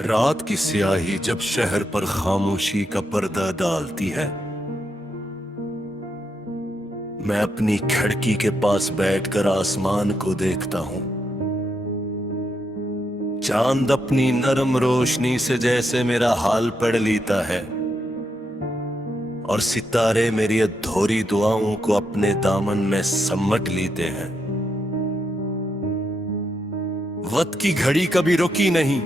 रात की स्याही जब शहर पर खामोशी का पर्दा डालती है, मैं अपनी खिड़की के पास बैठकर आसमान को देखता हूं। चांद अपनी नरम रोशनी से जैसे मेरा हाल पढ़ लेता है और सितारे मेरी अधूरी दुआओं को अपने दामन में समेट लेते हैं। वक्त की घड़ी कभी रुकी नहीं,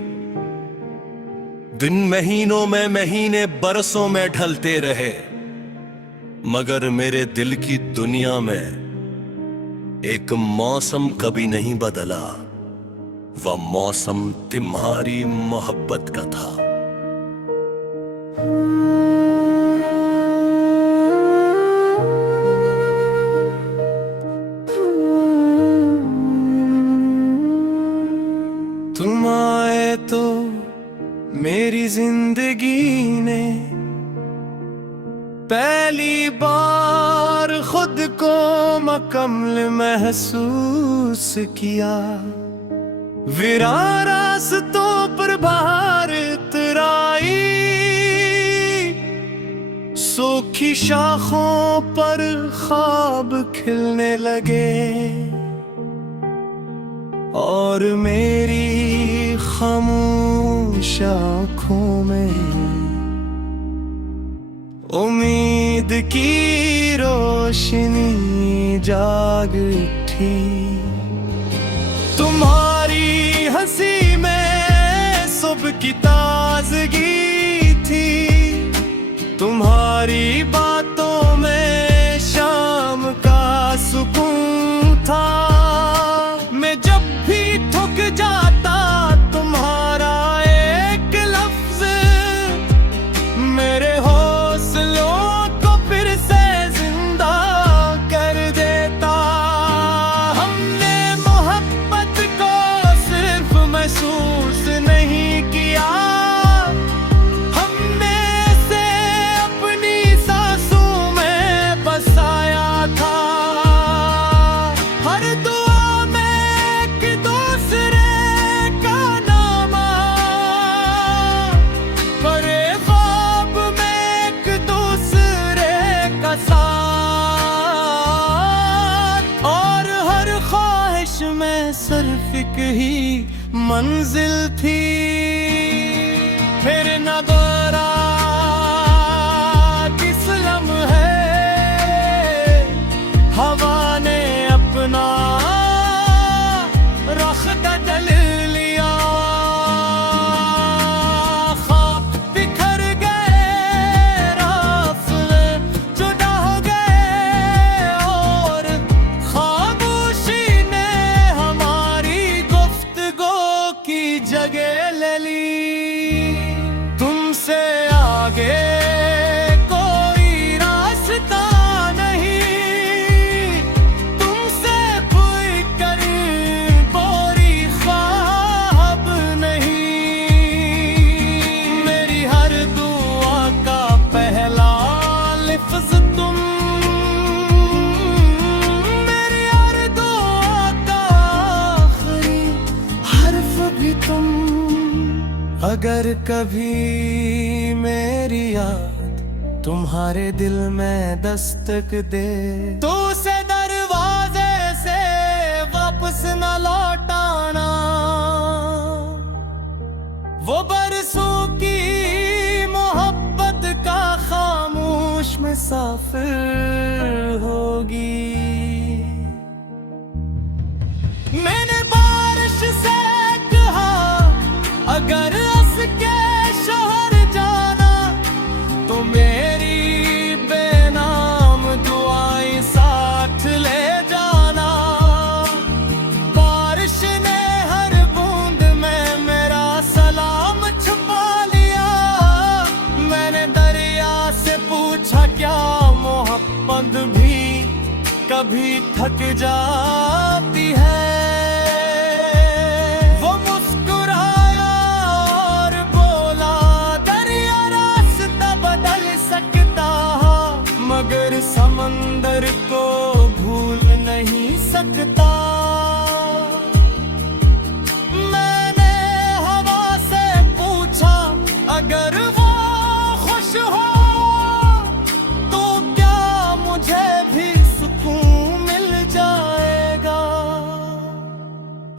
दिन महीनों में, महीने बरसों में ढलते रहे, मगर मेरे दिल की दुनिया में एक मौसम कभी नहीं बदला। वह मौसम तुम्हारी मोहब्बत का था। तुम आए तो मेरी जिंदगी ने पहली बार खुद को मुकम्मल महसूस किया। वीरान रास्तों पर बाहर इतराई, सूखी शाखों पर ख्वाब खिलने लगे और मेरी खामोश आँखों में उम्मीद की रोशनी जाग उठी। तुम्हारी हंसी में सुबह की ताजगी थी, तुम्हारी बातों में शाम का सुकून था। मैं जब भी थक जाता, तुम्हारा एक लफ्ज मेरे हौसलों को फिर से जिंदा कर देता। हमने मोहब्बत को सिर्फ महसूस नहीं किया, हमने इसे अपनी सांसों में बसाया था। हर दुआ में एक दूसरे का नाम, हरे ख्वाब में एक दूसरे का साथ, और हर ख्वाहिश में सिर्फ एक ही मंजिल थी। फिर न दोहरा किस लम्हे हवा ने अपना रुख बदल लिया। ख्वाब बिखर गए, राफ़े जुदा हो गए और खामोशी ने हमारी गुफ्तगू की जगह ले ली। तुमसे आगे कोई रास्ता नहीं, तुमसे कोई करीब बोरी ख्वाब नहीं। मेरी हर दुआ का पहला लफ्ज़ तुम, मेरी हर दुआ का आखिरी हर्फ भी तुम। अगर कभी मेरी याद तुम्हारे दिल में दस्तक दे, तो उसे दरवाजे से वापस न लौटाना। वो बरसों की मोहब्बत का खामोश मुसाफिर होगी। मैंने बारिश से कहा, अगर के शहर जाना तो मेरी बेनाम दुआएं साथ ले जाना। बारिश ने हर बूंद में मेरा सलाम छुपा लिया। मैंने दरिया से पूछा, क्या मोहब्बत भी कभी थक जाती है? मगर समंदर को भूल नहीं सकता। मैंने हवा से पूछा,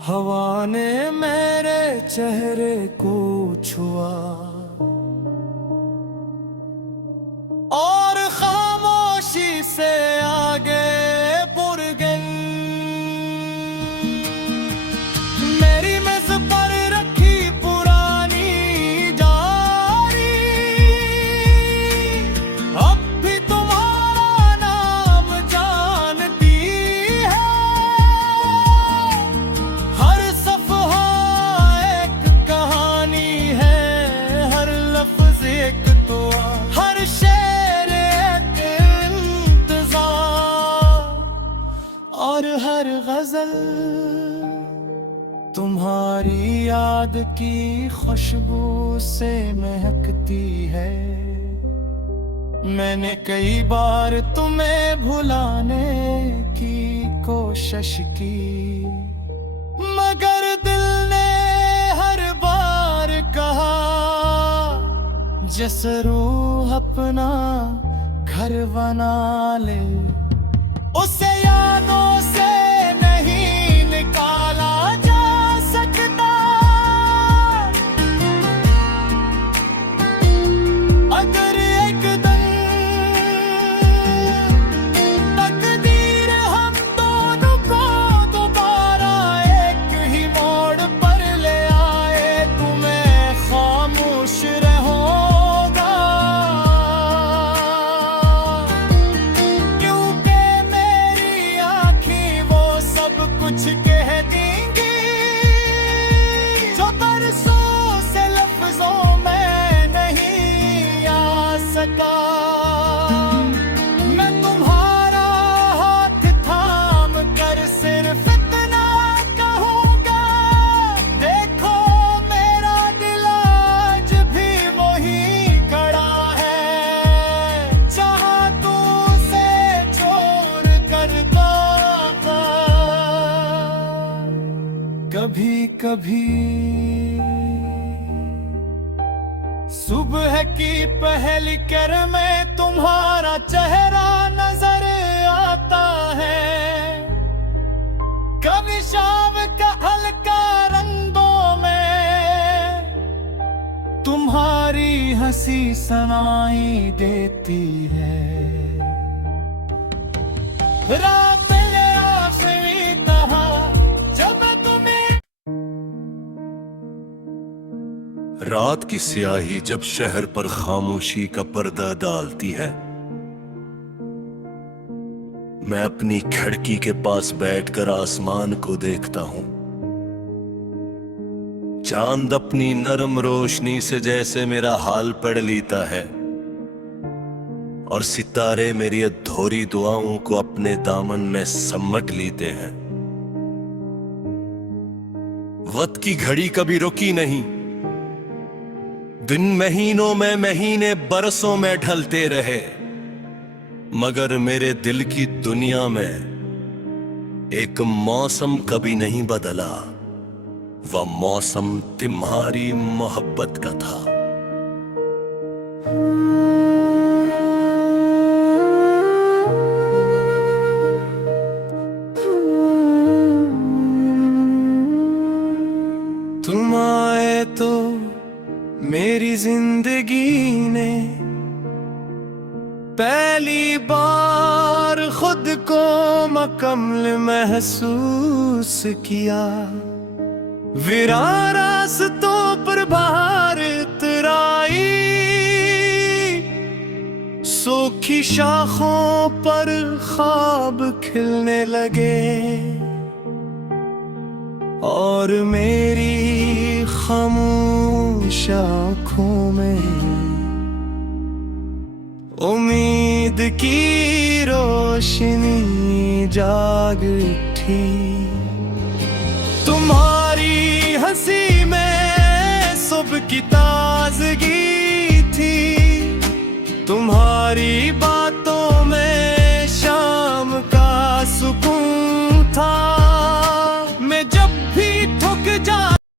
हवा ने मेरे चेहरे को छुआ और खामोशी से आगे बढ़ गई। मेरी मेज पर रखी पुरानी जारी अब भी तुम्हारा नाम जानती है। हर सफ़हा एक कहानी है, हर लफ्ज़ एक दुआ, हर शेर एक इंतज़ार और हर गज़ल तुम्हारी याद की खुशबू से महकती है। मैंने कई बार तुम्हें भुलाने की कोशिश की, मगर दिल ने हर बार कहा जिस रूह अपना घर बना ले उसे यादों से नहीं निकाला जा सकता। अगर एक दिन तकदीर हम दोनों को दोबारा एक ही मोड़ पर ले आए, तुम्हें खामोश रहोगा, क्योंकि मेरी आँखें वो सब कुछ कह देंगी जो बरसों से लफ्जों में नहीं आ सका। मैं तुम्हारा हाथ थाम कर सिर्फ इतना कहूँगा, देखो मेरा दिल आज भी वही खड़ा है, जहाँ तू उसे छोड़ कर गया। कभी कभी सुबह की पहली किरण में तुम्हारा चेहरा नजर आता है, कभी शाम का हल्का रंगों में तुम्हारी हंसी सुनाई देती है। रात ये आखिरी तहा जब तुम्हें रात की स्याही जब शहर पर खामोशी का पर्दा डालती है, मैं अपनी खिड़की के पास बैठकर आसमान को देखता हूं। चांद अपनी नरम रोशनी से जैसे मेरा हाल पढ़ लेता है और सितारे मेरी अधूरी दुआओं को अपने दामन में समेट लेते हैं। वक्त की घड़ी कभी रुकी नहीं, दिन महीनों में महीने बरसों में ढलते रहे, मगर मेरे दिल की दुनिया में एक मौसम कभी नहीं बदला। वह मौसम तुम्हारी मोहब्बत का था। तुम आए तो मेरी जिंदगी ने पहली बार खुद को मुकम्मल महसूस किया। वीरान रास्तों पर बाहर इतराई, सूखी शाखों पर ख्वाब खिलने लगे और मेरी खामोश आँखों में उम्मीद की रोशनी जाग उठी। तुम्हारी हंसी में सुबह की ताजगी थी, तुम्हारी